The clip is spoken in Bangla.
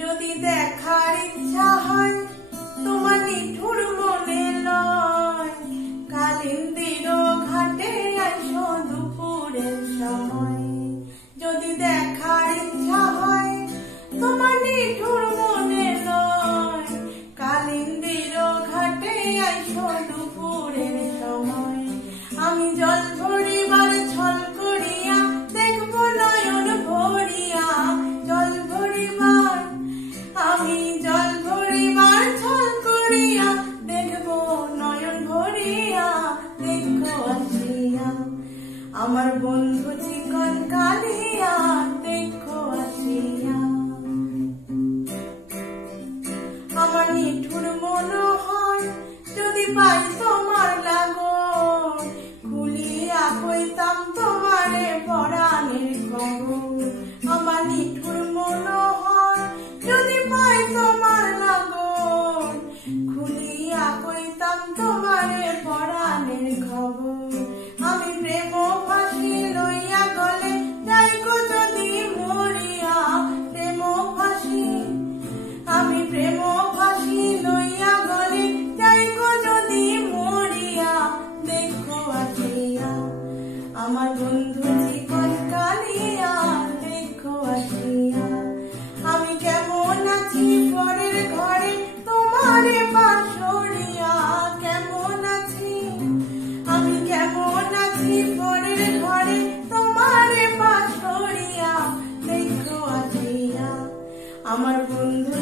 যদি দেখার ইচ্ছা হয় তোমার নিঠুর মনে লয়, কালিন্দির ঘাটে আইসো দুপুরের সময়। যদি দেখার ইচ্ছা হয় তোমার নিঠুর মনে লয়, কালিন্দির ঘাটে আইসো দুপুরের সময়। আমি জল ভরিবার ছল করিয়া দেখবো নয়ন ভরিয়া, জল ভরিবার আমি জল ভরিবার ছল করিয়া দেখবো নয়ন ভরিয়া, দেখো আসিয়া আমার বন্ধু চিকন কালিয়া, দেখো আসিয়া। আমার নিঠুর মনোহর যদি পাই তোমার লাগন, খুলিয়া কইতাম তোমারে পরাণের খবর। আমার নিঠুর মনোহর যদি পাই তোমার লাগন, খুলিয়া কইতাম তোমারে পরাণের খবর। আমি প্রেম ফাঁসি লইয়া গলে যাইগো যদি মরিয়া, প্রেম ফাঁসি আমি প্রেম ফাঁসি লইয়া গলে যাইগো যদি মরিয়া, দেখো আসিয়া আমার বন্ধু চিকন কালিয়া, দেখো আসিয়া। আমি কেমন আছি পরের ঘরে তোমারে বাসরিয়া, কেমন আছি আমি কেমন আছি পরের ঘরে তোমারে বাসরিয়া, দেখো আসিয়া আমার বন্ধু।